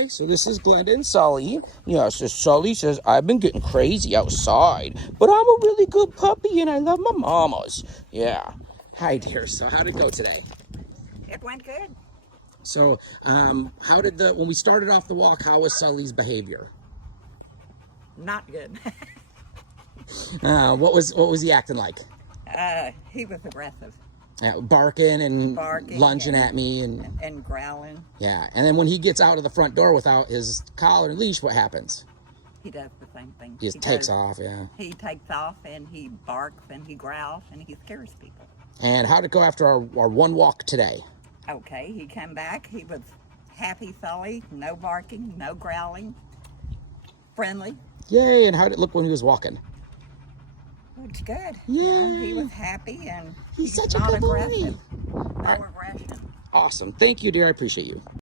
Hi, so this is Glenda and Sulley. Yeah, so Sulley says, I've been getting crazy outside, but I'm a really good puppy and I love my mamas. Yeah. Hi, dear. So how'd it go today? It went good. So, when we started off the walk, how was Sulley's behavior? Not good. What was he acting like? He was aggressive. Barking and Barking lunging at me and growling. yeah. And then when he gets out of the front door without his collar and leash, what happens? He does the same thing. He just takes off, yeah. He takes off and he barks and he growls and he scares people. And how'd it go after our one walk today? Okay, he came back. He was happy, Sulley. No barking, no growling. Friendly. Yay, and how'd it look when he was walking? It's good. Yay. He was happy and He's such not a good boy. aggressive. No aggression. Awesome. Thank you, dear. I appreciate you.